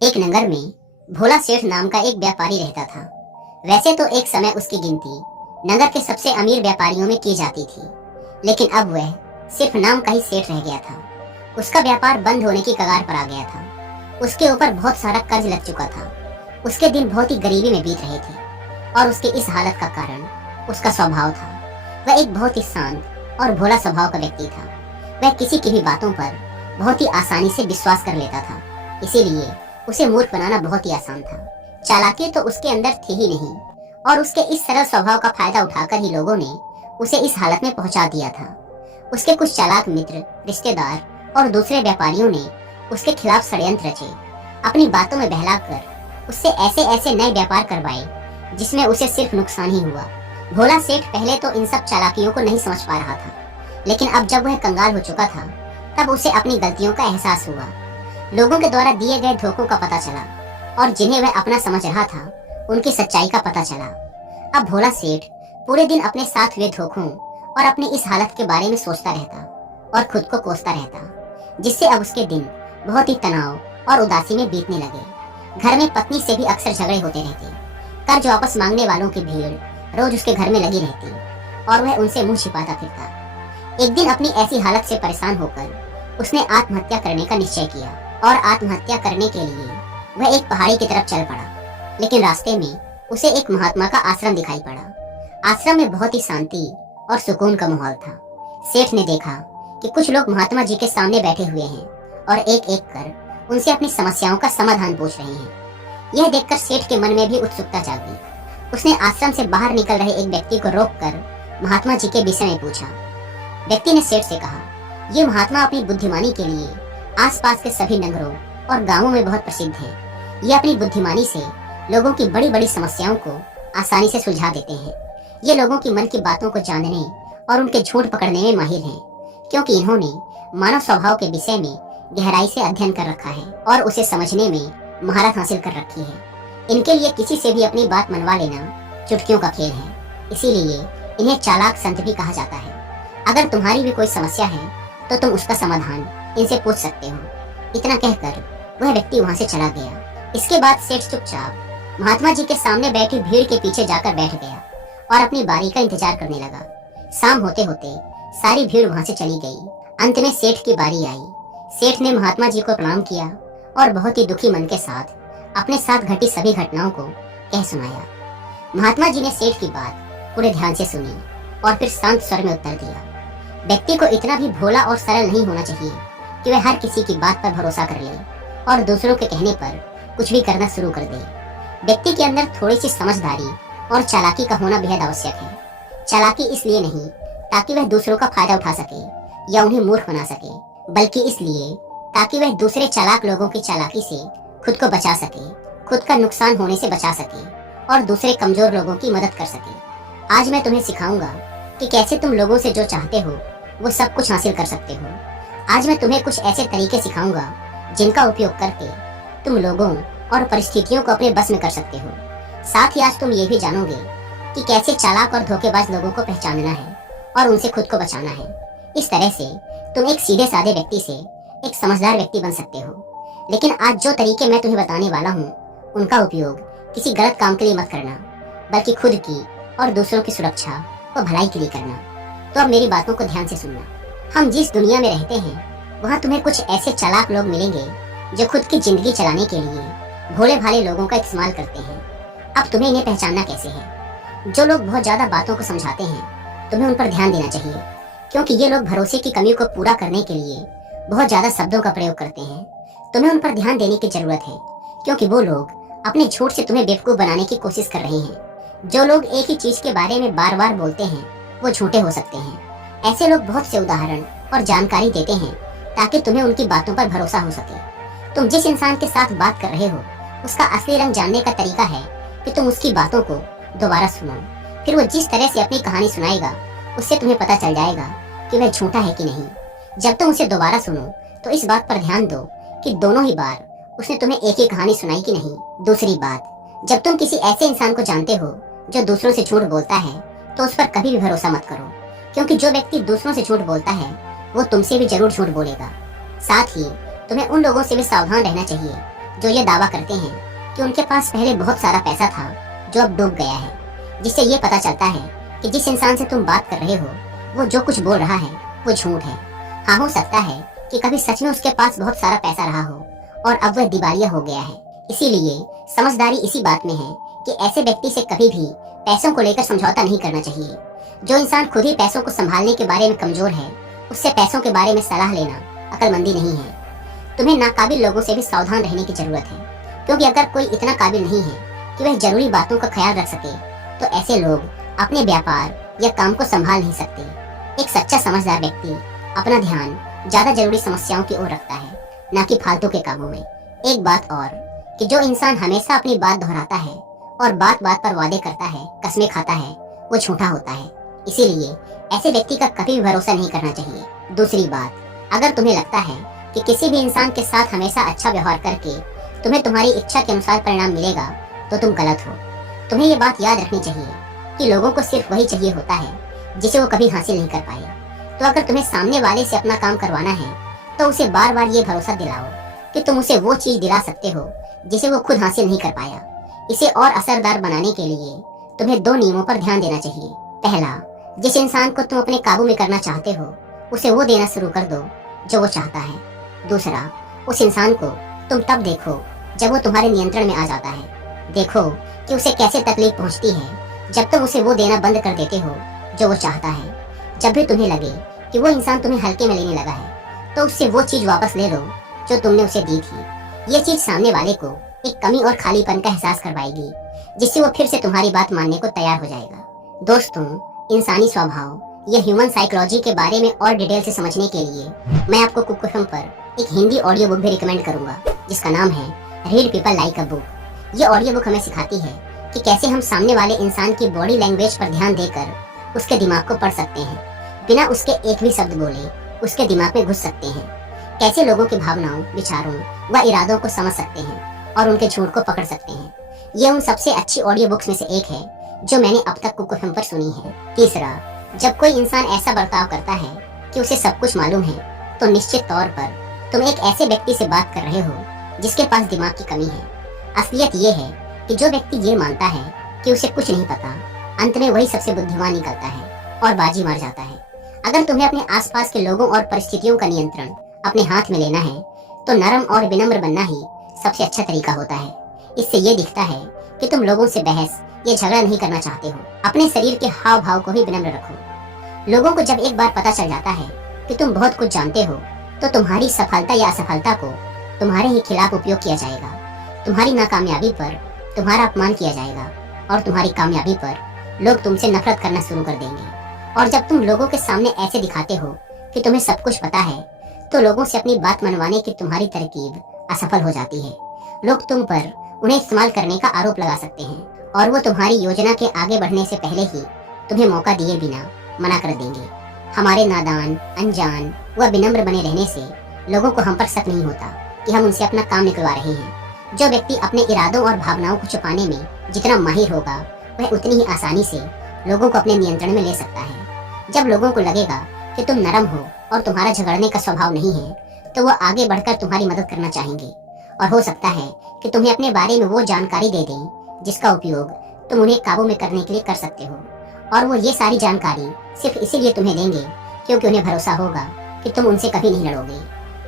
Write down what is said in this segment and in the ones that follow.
एक नगर में भोला सेठ नाम का एक व्यापारी रहता था। वैसे तो एक समय उसकी गिनती नगर के सबसे अमीर व्यापारियों में की जाती थी, लेकिन अब वह सिर्फ नाम का ही सेठ रह गया था। उसका व्यापार बंद होने की कगार पर आ गया था। उसके ऊपर बहुत सारा कर्ज लग चुका था। उसके दिन बहुत ही गरीबी में बीत रहे थे और उसके इस हालत का कारण उसका स्वभाव था। वह एक बहुत ही शांत और भोला स्वभाव का व्यक्ति था। वह किसी की भी बातों पर बहुत ही आसानी से विश्वास कर लेता था, इसीलिए उसे मूर्ख बनाना बहुत ही आसान था। चालाकी तो उसके अंदर थी ही नहीं, और उसके इस सरल स्वभाव का फायदा उठाकर ही लोगों ने उसे इस हालत में पहुंचा दिया था। उसके कुछ चालाक मित्र, रिश्तेदार और दूसरे व्यापारियों ने उसके खिलाफ षड्यंत्र रचे। अपनी बातों में बहलाकर उससे ऐसे ऐसे नए व्यापार करवाए जिसमें उसे सिर्फ नुकसान ही हुआ। भोला सेठ पहले तो इन सब चालाकियों को नहीं समझ पा रहा था, लेकिन अब जब वह कंगाल हो चुका था तब उसे अपनी गलतियों का एहसास हुआ। लोगों के द्वारा दिए गए धोखों का पता चला और जिन्हें वह अपना समझ रहा था उनकी सच्चाई का पता चला। अब भोला सेठ पूरे दिन अपने साथ हुए धोखों और अपनी इस हालत के बारे में सोचता रहता और खुद को कोसता रहता, जिससे अब उसके दिन बहुत ही तनाव और उदासी में बीतने लगे। घर में पत्नी से भी अक्सर झगड़े होते रहते। कर्ज वापस मांगने वालों की भीड़ रोज उसके घर में लगी रहती और वह उनसे मुंह छिपाता फिरता। एक दिन अपनी ऐसी हालत से परेशान होकर उसने आत्महत्या करने का निश्चय किया और आत्महत्या करने के लिए वह एक पहाड़ी की तरफ चल पड़ा। लेकिन रास्ते में उसे एक महात्मा का आश्रम दिखाई पड़ा। आश्रम में बहुत ही शांति और सुकून का माहौल था। सेठ ने देखा कि कुछ लोग महात्मा जी के सामने बैठे हुए हैं और एक एक कर उनसे अपनी समस्याओं का समाधान पूछ रहे हैं। यह देखकर सेठ के मन में भी उत्सुकता जागी। उसने आश्रम से बाहर निकल रहे एक व्यक्ति को रोककर महात्मा जी के विषय में पूछा। व्यक्ति ने सेठ से कहा, ये महात्मा अपनी बुद्धिमानी के लिए आसपास के सभी नगरों और गांवों में बहुत प्रसिद्ध है। ये अपनी बुद्धिमानी से लोगों की बड़ी बड़ी समस्याओं को आसानी से सुलझा देते हैं। ये लोगों की मन की बातों को जानने और उनके झूठ पकड़ने में माहिर हैं, क्योंकि इन्होंने मानव स्वभाव के विषय में गहराई से अध्ययन कर रखा है और उसे समझने में महारत हासिल कर रखी है। इनके लिए किसी से भी अपनी बात मनवा लेना चुटकियों का खेल है, इसीलिए इन्हें चालाक संत भी कहा जाता है। अगर तुम्हारी भी कोई समस्या है तो तुम उसका समाधान इनसे पूछ सकते हो। इतना कहकर वह व्यक्ति वहां से चला गया। इसके बाद सेठ चुपचाप महात्मा जी के सामने बैठी भीड़ के पीछे जाकर बैठ गया और अपनी बारी का इंतजार करने लगा। शाम होते होते सारी भीड़ वहां से चली गई। अंत में सेठ की बारी आई। सेठ ने महात्मा जी को प्रणाम किया और बहुत ही दुखी मन के साथ अपने साथ घटी सभी घटनाओं को कह सुनाया। महात्मा जी ने सेठ की बात पूरे ध्यान से सुनी और फिर शांत स्वर में उत्तर दिया। व्यक्ति को इतना भी भोला और सरल नहीं होना चाहिए कि वह हर किसी की बात पर भरोसा कर ले और दूसरों के कहने पर कुछ भी करना शुरू कर दे। व्यक्ति के अंदर थोड़ी सी समझदारी और चालाकी का होना बेहद आवश्यक है। चालाकी इसलिए नहीं ताकि वह दूसरों का फायदा उठा सके या उन्हें मूर्ख बना सके, बल्कि इसलिए ताकि वह दूसरे चालाक लोगों की चालाकी से खुद को बचा सके, खुद का नुकसान होने से बचा सके और दूसरे कमजोर लोगों की मदद कर सके। आज मैं तुम्हें सिखाऊंगा कि कैसे तुम लोगों से जो चाहते हो वो सब कुछ हासिल कर सकते हो। आज मैं तुम्हें कुछ ऐसे तरीके सिखाऊंगा जिनका उपयोग करके तुम लोगों और परिस्थितियों को अपने बस में कर सकते हो। साथ ही आज तुम ये भी जानोगे कि कैसे चालाक और धोखेबाज लोगों को पहचानना है और उनसे खुद को बचाना है। इस तरह से तुम एक सीधे साधे व्यक्ति से एक समझदार व्यक्ति बन सकते हो। लेकिन आज जो तरीके मैं तुम्हें बताने वाला हूँ उनका उपयोग किसी गलत काम के लिए मत करना, बल्कि खुद की और दूसरों की सुरक्षा और भलाई के लिए करना। तो अब मेरी बातों को ध्यान से सुनना। हम जिस दुनिया में रहते हैं वहाँ तुम्हें कुछ ऐसे चालाक लोग मिलेंगे जो खुद की जिंदगी चलाने के लिए भोले भाले लोगों का इस्तेमाल करते हैं। अब तुम्हें इन्हें पहचानना कैसे है? जो लोग बहुत ज्यादा बातों को समझाते हैं तुम्हें उन पर ध्यान देना चाहिए, क्योंकि ये लोग भरोसे की कमी को पूरा करने के लिए बहुत ज्यादा शब्दों का प्रयोग करते हैं। तुम्हें उन पर ध्यान देने की जरूरत है, क्योंकि वो लोग अपने झूठ से तुम्हें बेवकूफ बनाने की कोशिश कर रहे हैं। जो लोग एक ही चीज के बारे में बार बार बोलते हैं वो झूठे हो सकते हैं। ऐसे लोग बहुत से उदाहरण और जानकारी देते हैं ताकि तुम्हें उनकी बातों पर भरोसा हो सके। तुम जिस इंसान के साथ बात कर रहे हो उसका असली रंग जानने का तरीका है कि तुम उसकी बातों को दोबारा सुनो। फिर वो जिस तरह से अपनी कहानी सुनाएगा उससे तुम्हें पता चल जाएगा कि वह झूठा है कि नहीं। जब तुम उसे दोबारा सुनो तो इस बात पर ध्यान दो कि दोनों ही बार उसने तुम्हें एक ही कहानी सुनाई कि नहीं। दूसरी बात, जब तुम किसी ऐसे इंसान को जानते हो जो दूसरों से झूठ बोलता है तो उस पर कभी भी भरोसा मत करो, क्योंकि जो व्यक्ति दूसरों से झूठ बोलता है वो तुमसे भी जरूर झूठ बोलेगा। साथ ही तुम्हें उन लोगों से भी सावधान रहना चाहिए जो ये दावा करते हैं कि उनके पास पहले बहुत सारा पैसा था जो अब डूब गया है, जिससे ये पता चलता है कि जिस इंसान से तुम बात कर रहे हो वो जो कुछ बोल रहा है वो झूठ है। हाँ, हो सकता है कि कभी सच में उसके पास बहुत सारा पैसा रहा हो और अब वह दिवालिया हो गया है। इसीलिए समझदारी इसी बात में है कि ऐसे व्यक्ति से कभी भी पैसों को लेकर समझौता नहीं करना चाहिए। जो इंसान खुद ही पैसों को संभालने के बारे में कमजोर है, उससे पैसों के बारे में सलाह लेना अक्लमंदी नहीं है। तुम्हें नाकाबिल लोगों से भी सावधान रहने की जरूरत है, क्योंकि अगर कोई इतना काबिल नहीं है कि वह जरूरी बातों का ख्याल रख सके तो ऐसे लोग अपने व्यापार या काम को संभाल नहीं सकते। एक सच्चा समझदार व्यक्ति अपना ध्यान ज्यादा जरूरी समस्याओं की ओर रखता है, न कि फालतू के कामों में। एक बात और कि जो इंसान हमेशा अपनी बात दोहराता है और बात बात पर वादे करता है, कस्में खाता है, वो झूठा होता है। इसीलिए ऐसे व्यक्ति का कभी भी भरोसा नहीं करना चाहिए। दूसरी बात, अगर तुम्हें लगता है कि किसी भी इंसान के साथ हमेशा अच्छा व्यवहार करके तुम्हें तुम्हारी इच्छा के अनुसार परिणाम मिलेगा तो तुम गलत हो। तुम्हें ये बात याद रखनी चाहिए कि लोगों को सिर्फ वही चाहिए होता है जिसे वो कभी हासिल नहीं कर पाए। तो अगर तुम्हें सामने वाले से अपना काम करवाना है तो उसे बार बार ये भरोसा दिलाओ कि तुम उसे वो चीज दिला सकते हो जिसे वो खुद हासिल नहीं कर पाया। इसे और असरदार बनाने के लिए तुम्हें 2 नियमों पर ध्यान देना चाहिए। पहला, जिस इंसान को तुम अपने काबू में करना चाहते हो उसे वो देना शुरू कर दो जो वो चाहता है। दूसरा, उस इंसान को तुम तब देखो जब वो तुम्हारे नियंत्रण में आ जाता है। देखो कि उसे कैसे तकलीफ पहुंचती है जब तुम उसे वो देना बंद कर देते हो जो वो चाहता है। जब भी तुम्हें लगे कि वो इंसान तुम्हें हल्के में लेने लगा है तो उससे वो चीज वापस ले लो जो तुमने उसे दी थी। ये चीज सामने वाले को एक कमी और खालीपन का एहसास करवाएगी, जिससे वो फिर से तुम्हारी बात मानने को तैयार हो जाएगा। दोस्तों, इंसानी स्वभाव या ह्यूमन साइकोलॉजी के बारे में और डिटेल से समझने के लिए मैं आपको कुक एफएम पर एक हिंदी ऑडियो बुक भी रिकमेंड करूंगा, जिसका नाम है read people like a book. ये ऑडियो बुक हमें सिखाती है कि कैसे हम सामने वाले इंसान की बॉडी लैंग्वेज पर ध्यान देकर उसके दिमाग को पढ़ सकते हैं, बिना उसके एक भी शब्द बोले उसके दिमाग में घुस सकते हैं। कैसे लोगों की भावनाओं, विचारों व इरादों को समझ सकते हैं और उनके झूठ को पकड़ सकते हैं। ये उन सबसे अच्छी ऑडियो बुक्स में से एक है जो मैंने अब तक कुक एफएम पर सुनी है। तीसरा, जब कोई इंसान ऐसा बर्ताव करता है कि उसे सब कुछ मालूम है तो निश्चित तौर पर तुम एक ऐसे व्यक्ति से बात कर रहे हो जिसके पास दिमाग की कमी है। असलियत ये है कि जो व्यक्ति ये मानता है कि उसे कुछ नहीं पता, अंत में वही सबसे बुद्धिमान निकलता है और बाजी मार जाता है। अगर तुम्हें अपने आसपास के लोगों और परिस्थितियों का नियंत्रण अपने हाथ में लेना है तो नरम और विनम्र बनना ही सबसे अच्छा तरीका होता है। इससे ये दिखता है कि तुम लोगों से बहस या झगड़ा नहीं करना चाहते हो। अपने शरीर के हाव भाव को भी विनम्र रखो। लोगों को जब एक बार पता चल जाता है कि तुम बहुत कुछ जानते हो तो तुम्हारी सफलता या असफलता को तुम्हारे ही खिलाफ उपयोग किया जाएगा। तुम्हारी नाकामयाबी पर तुम्हारा अपमान किया जाएगा और तुम्हारी कामयाबी पर लोग तुमसे नफरत करना शुरू कर देंगे। और जब तुम लोगों के सामने ऐसे दिखाते हो कि तुम्हें सब कुछ पता है तो लोगों से अपनी बात मनवाने की तुम्हारी तरकीब असफल हो जाती है। लोग तुम पर उन्हें इस्तेमाल करने का आरोप लगा सकते हैं और वो तुम्हारी योजना के आगे बढ़ने से पहले ही तुम्हें मौका दिए बिना मना कर देंगे। हमारे नादान, अनजान व विनम्र बने रहने से लोगों को हम पर शक नहीं होता कि हम उनसे अपना काम निकलवा रहे हैं। जो व्यक्ति अपने इरादों और भावनाओं को छुपाने में जितना माहिर होगा वह उतनी ही आसानी से लोगों को अपने नियंत्रण में ले सकता है। जब लोगों को लगेगा कि तुम नरम हो और तुम्हारा झगड़ने का स्वभाव नहीं है तो वो आगे बढ़कर तुम्हारी मदद करना चाहेंगे और हो सकता है कि तुम्हें अपने बारे में वो जानकारी दे दें जिसका उपयोग तुम उन्हें काबू में करने के लिए कर सकते हो। और वो ये सारी जानकारी सिर्फ इसीलिए तुम्हें देंगे क्योंकि उन्हें भरोसा होगा कि तुम उनसे कभी नहीं लड़ोगे।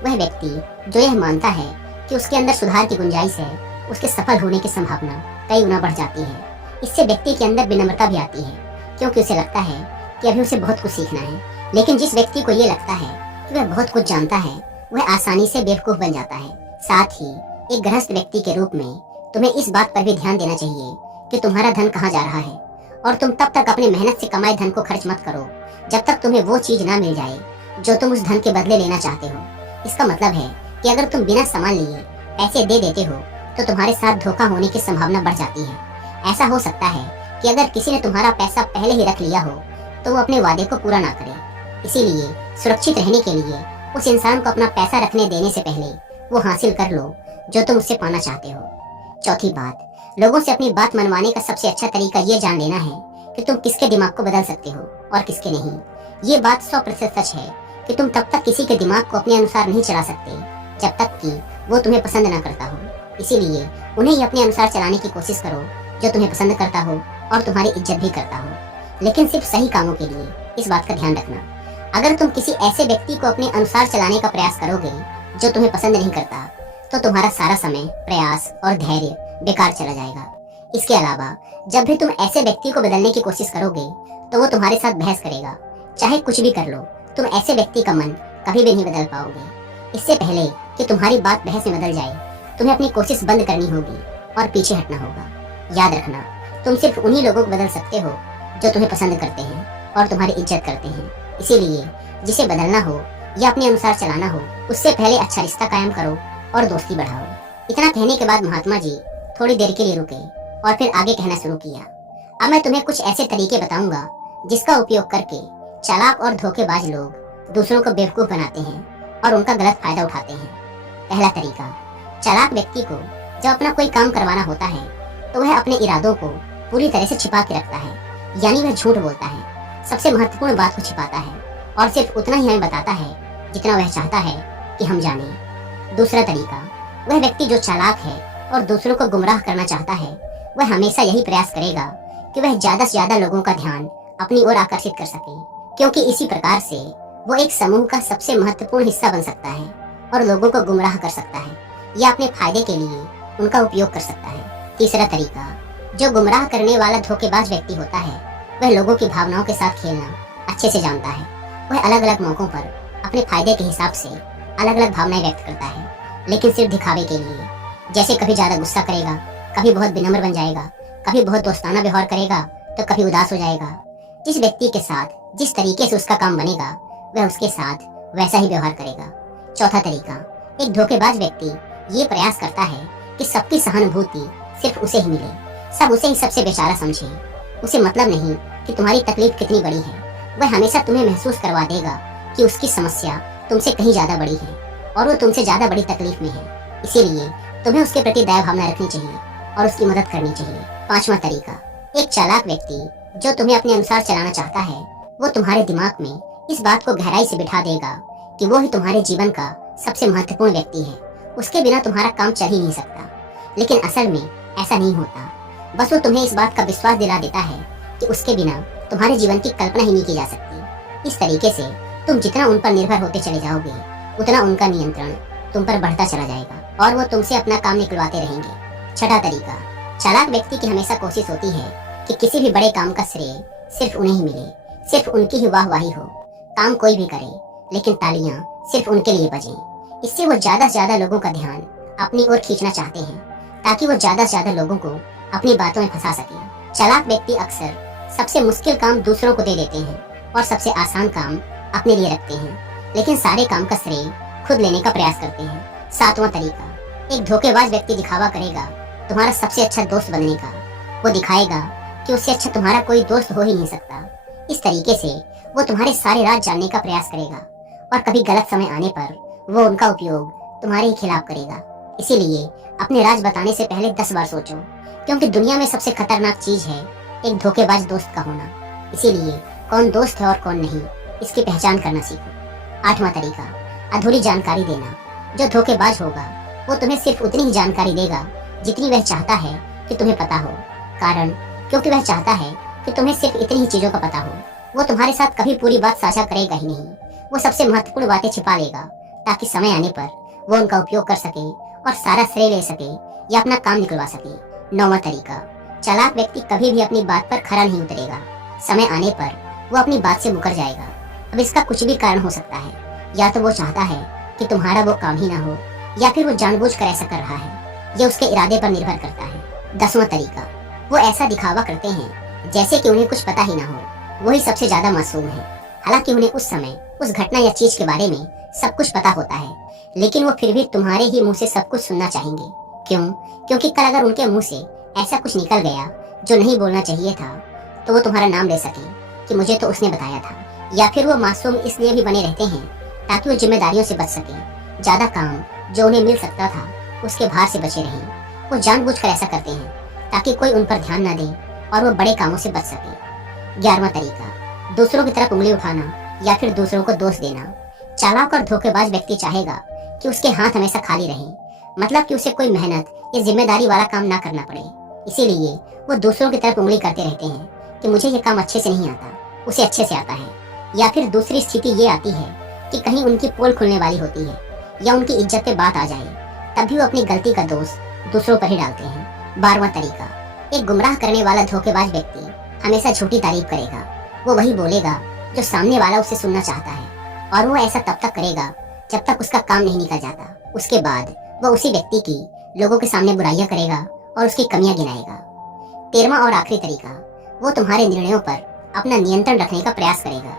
वह व्यक्ति जो यह मानता है कि उसके अंदर सुधार की गुंजाइश है, उसके सफल होने की संभावना कई गुना बढ़ जाती है। इससे व्यक्ति के अंदर विनम्रता भी आती है क्योंकि उसे लगता है कि अभी उसे बहुत कुछ सीखना है। लेकिन जिस व्यक्ति को ये लगता है कि वह बहुत कुछ जानता है वह आसानी से बेवकूफ बन जाता है। साथ ही एक गृहस्थ व्यक्ति के रूप में तुम्हें इस बात पर भी ध्यान देना चाहिए कि तुम्हारा धन कहाँ जा रहा है और तुम तब तक अपने मेहनत से कमाए धन को खर्च मत करो जब तक तुम्हें वो चीज ना मिल जाए जो तुम उस धन के बदले लेना चाहते हो। इसका मतलब है कि अगर तुम बिना सामान लिए पैसे दे देते हो तो तुम्हारे साथ धोखा होने की संभावना बढ़ जाती है। ऐसा हो सकता है कि अगर किसी ने तुम्हारा पैसा पहले ही रख लिया हो तो वो अपने वादे को पूरा ना करे। इसीलिए सुरक्षित रहने के लिए उस इंसान को अपना पैसा रखने देने से पहले वो हासिल कर लो जो तुम उससे पाना चाहते हो। चौथी बात, लोगों से अपनी बात मनवाने का सबसे अच्छा तरीका ये जान लेना है कि तुम किसके दिमाग को बदल सकते हो और किसके नहीं। ये बात 100% सच है कि तुम तब तक किसी के दिमाग को अपने अनुसार नहीं चला सकते जब तक कि वो तुम्हें पसंद ना करता हो। इसीलिए उन्हें ही अपने अनुसार चलाने की कोशिश करो जो तुम्हें पसंद करता हो और तुम्हारी इज्जत भी करता हो, लेकिन सिर्फ सही कामों के लिए। इस बात का ध्यान रखना, अगर तुम किसी ऐसे व्यक्ति को अपने अनुसार चलाने का प्रयास करोगे जो तुम्हें पसंद नहीं करता, तो तुम्हारा सारा समय, प्रयास और धैर्य बेकार चला जाएगा। इसके अलावा जब भी तुम ऐसे व्यक्ति को बदलने की कोशिश करोगे तो वो तुम्हारे साथ बहस करेगा। चाहे कुछ भी कर लो, तुम ऐसे व्यक्ति का मन कभी भी नहीं बदल पाओगे। इससे पहले कि तुम्हारी बात बहस में बदल जाए, तुम्हें अपनी कोशिश बंद करनी होगी और पीछे हटना होगा। याद रखना, तुम सिर्फ उन्हीं लोगों को बदल सकते हो जो तुम्हें पसंद करते हैं और तुम्हारी इज्जत करते हैं। इसीलिए जिसे बदलना हो या अपने अनुसार चलाना हो, उससे पहले अच्छा रिश्ता कायम करो और दोस्ती बढ़ाओ। इतना कहने के बाद महात्मा जी थोड़ी देर के लिए रुके और फिर आगे कहना शुरू किया। अब मैं तुम्हें कुछ ऐसे तरीके बताऊंगा जिसका उपयोग करके चालाक और धोखेबाज लोग दूसरों को बेवकूफ बनाते हैं और उनका गलत फायदा उठाते हैं। पहला तरीका, चालाक व्यक्ति को जब अपना कोई काम करवाना होता है तो वह अपने इरादों को पूरी तरह से छिपा के रखता है, यानी वह झूठ बोलता है, सबसे महत्वपूर्ण बात को छिपाता है और सिर्फ उतना ही हमें बताता है जितना वह चाहता है कि हम जानें। दूसरा तरीका, वह व्यक्ति जो चालाक है और दूसरों को गुमराह करना चाहता है, वह हमेशा यही प्रयास करेगा कि वह ज्यादा से ज्यादा लोगों का ध्यान अपनी ओर आकर्षित कर सके, क्योंकि इसी प्रकार से वो एक समूह का सबसे महत्वपूर्ण हिस्सा बन सकता है और लोगों को गुमराह कर सकता है या अपने फायदे के लिए उनका उपयोग कर सकता है। तीसरा तरीका, जो गुमराह करने वाला धोखेबाज व्यक्ति होता है, वह लोगों की भावनाओं के साथ खेलना अच्छे से जानता है। वह अलग अलग मौकों पर अपने फायदे के हिसाब से अलग अलग भावनाएं व्यक्त करता है, लेकिन सिर्फ दिखावे के लिए। जैसे कभी ज्यादा गुस्सा करेगा, कभी बहुत विनम्र बन जाएगा, कभी बहुत दोस्ताना व्यवहार करेगा तो कभी उदास हो जाएगा। जिस व्यक्ति के साथ जिस तरीके से उसका काम बनेगा, वह उसके साथ वैसा ही व्यवहार करेगा। चौथा तरीका, एक धोखेबाज व्यक्ति ये प्रयास करता है कि सबकी सहानुभूति सिर्फ उसे ही मिले, सब उसे ही सबसे बेचारा समझे। उसे मतलब नहीं कि तुम्हारी तकलीफ कितनी बड़ी है, वह हमेशा तुम्हें महसूस करवा देगा कि उसकी समस्या तुमसे कहीं ज्यादा बड़ी है और वो तुमसे ज्यादा बड़ी तकलीफ में है। इसीलिए तुम्हें उसके प्रति दया भावना रखनी चाहिए और उसकी मदद करनी चाहिए। पांचवा तरीका, एक चालाक व्यक्ति जो तुम्हें अपने अनुसार चलाना चाहता है, वो तुम्हारे दिमाग में इस बात को गहराई से बिठा देगा कि वो ही तुम्हारे जीवन का सबसे महत्वपूर्ण व्यक्ति है, उसके बिना तुम्हारा काम चल ही नहीं सकता। लेकिन असल में ऐसा नहीं होता, बस वो तुम्हें इस बात का विश्वास दिला देता है कि उसके बिना तुम्हारे जीवन की कल्पना ही नहीं की जा सकती। इस तरीके से तुम जितना उन पर निर्भर होते चले जाओगे, उतना उनका नियंत्रण तुम पर बढ़ता चला जाएगा और वो तुमसे अपना काम निकलवाते रहेंगे। छठा तरीका, चालाक व्यक्ति की हमेशा कोशिश होती है कि किसी भी बड़े काम का श्रेय सिर्फ उन्हें ही मिले, सिर्फ उनकी ही वाहवाही हो। काम कोई भी करे, लेकिन तालियां सिर्फ उनके लिए बजें। इससे वो ज्यादा से ज्यादा लोगों का ध्यान अपनी ओर खींचना चाहते हैं, ताकि वो ज्यादा से ज्यादा लोगों को अपनी बातों में फंसा सके। चालाक व्यक्ति अक्सर सबसे मुश्किल काम दूसरों को दे देते हैं और सबसे आसान काम अपने लिए रखते हैं, लेकिन सारे काम का श्रेय खुद लेने का प्रयास करते हैं। सातवां तरीका, एक धोखेबाज व्यक्ति दिखावा करेगा तुम्हारा सबसे अच्छा दोस्त बनने का। वो दिखाएगा कि उससे अच्छा तुम्हारा कोई दोस्त हो ही नहीं सकता। इस तरीके से वो तुम्हारे सारे राज जानने का प्रयास करेगा और कभी गलत समय आने पर वो उनका उपयोग तुम्हारे ही खिलाफ करेगा। इसीलिए अपने राज बताने से पहले 10 बार सोचो, क्योंकि दुनिया में सबसे खतरनाक चीज है एक धोखेबाज दोस्त का होना। इसीलिए कौन दोस्त है और कौन नहीं, इसकी पहचान करना सीखो। आठवां तरीका, अधूरी जानकारी देना। जो धोखेबाज होगा वो तुम्हें सिर्फ उतनी ही जानकारी देगा जितनी वह चाहता है कि तुम्हें पता हो, कारण क्योंकि वह चाहता है कि तुम्हें सिर्फ इतनी ही चीजों का पता हो। वो तुम्हारे साथ कभी पूरी बात साझा करेगा ही नहीं, वो सबसे महत्वपूर्ण बातें छिपा लेगा ताकि समय आने पर वो उनका उपयोग कर सके और सारा श्रेय ले सके या अपना काम निकलवा सके। नौवां तरीका, चालाक व्यक्ति कभी भी अपनी बात पर खरा नहीं उतरेगा। समय आने पर वो अपनी बात से मुकर जाएगा। अब इसका कुछ भी कारण हो सकता है, या तो वो चाहता है कि तुम्हारा वो काम ही ना हो, या फिर वो जानबूझकर ऐसा कर रहा है। ये उसके इरादे पर निर्भर करता है। 10वां तरीका, वो ऐसा दिखावा करते हैं जैसे कि उन्हें कुछ पता ही ना हो। वही सबसे ज्यादा मासूम है, हालांकि उन्हें उस समय उस घटना या चीज के बारे में सब कुछ पता होता है, लेकिन वो फिर भी तुम्हारे ही मुंह से सब कुछ सुनना चाहेंगे। क्यों? क्योंकि कल अगर उनके मुंह से ऐसा कुछ निकल गया जो नहीं बोलना चाहिए था, तो वो तुम्हारा नाम ले सके कि मुझे तो उसने बताया था। या फिर वो मासूम इसलिए भी बने रहते हैं ताकि वो जिम्मेदारियों से बच सके। ज्यादा काम जो उन्हें मिल सकता था उसके भार से बचे रहें। वो जानबूझकर ऐसा करते हैं ताकि कोई उन पर ध्यान न दे और वो बड़े कामों से बच सके। 11वां तरीका, दूसरों की तरफ उंगली उठाना या फिर दूसरों को दोष देना। चालाक और धोखेबाज व्यक्ति चाहेगा कि उसके हाथ हमेशा खाली रहें, मतलब कि उसे कोई मेहनत या जिम्मेदारी वाला काम ना करना पड़े। इसीलिए वो दूसरों की तरफ उंगली करते रहते हैं कि मुझे ये काम अच्छे से नहीं आता, उसे अच्छे से आता है। या फिर दूसरी स्थिति ये आती है कि कहीं उनकी पोल खुलने वाली होती है या उनकी इज्जत पे बात आ जाए, तब भी वो अपनी गलती का दोष दूसरों पर ही डालते हैं। 12वां तरीका, एक गुमराह करने वाला धोखेबाज व्यक्ति हमेशा झूठी तारीफ करेगा। वो वही बोलेगा जो सामने वाला उसे सुनना चाहता है, और वो ऐसा तब तक करेगा जब तक उसका काम नहीं निकल जाता। उसके बाद वो उसी व्यक्ति की लोगों के सामने बुराइयां करेगा और उसकी कमियां गिनाएगा। 13वां और आखिरी तरीका, वो तुम्हारे निर्णयों पर अपना नियंत्रण रखने का प्रयास करेगा।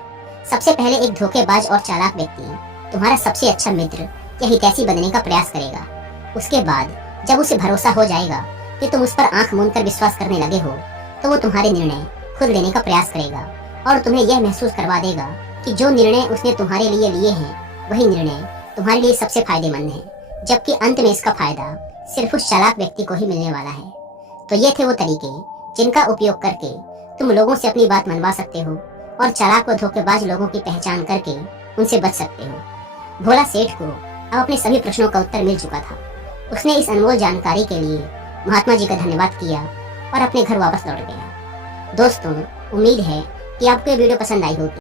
सबसे पहले एक धोखेबाज और चालाक व्यक्ति तुम्हारा सबसे अच्छा मित्र या हितैषी बनने का प्रयास करेगा। उसके बाद जब उसे भरोसा हो जाएगा कि तुम उस पर आंख मूंद कर विश्वास करने लगे हो, तो वो तुम्हारे निर्णय खुद लेने का प्रयास करेगा और तुम्हें यह महसूस करवा देगा कि जो निर्णय उसने तुम्हारे लिए लिए हैं वही निर्णय तुम्हारे लिए सबसे फायदेमंद है, जबकि अंत में इसका फायदा सिर्फ उस चालाक व्यक्ति को ही मिलने वाला है। तो ये थे वो तरीके जिनका उपयोग करके तुम लोगों से अपनी बात मनवा सकते हो और चालाक व धोखेबाज लोगों की पहचान करके उनसे बच सकते हो। भोला सेठ को अब अपने सभी प्रश्नों का उत्तर मिल चुका था। उसने इस अनमोल जानकारी के लिए महात्मा जी का धन्यवाद किया और अपने घर वापस लौट गया। दोस्तों, उम्मीद है कि आपको ये वीडियो पसंद आई होगी।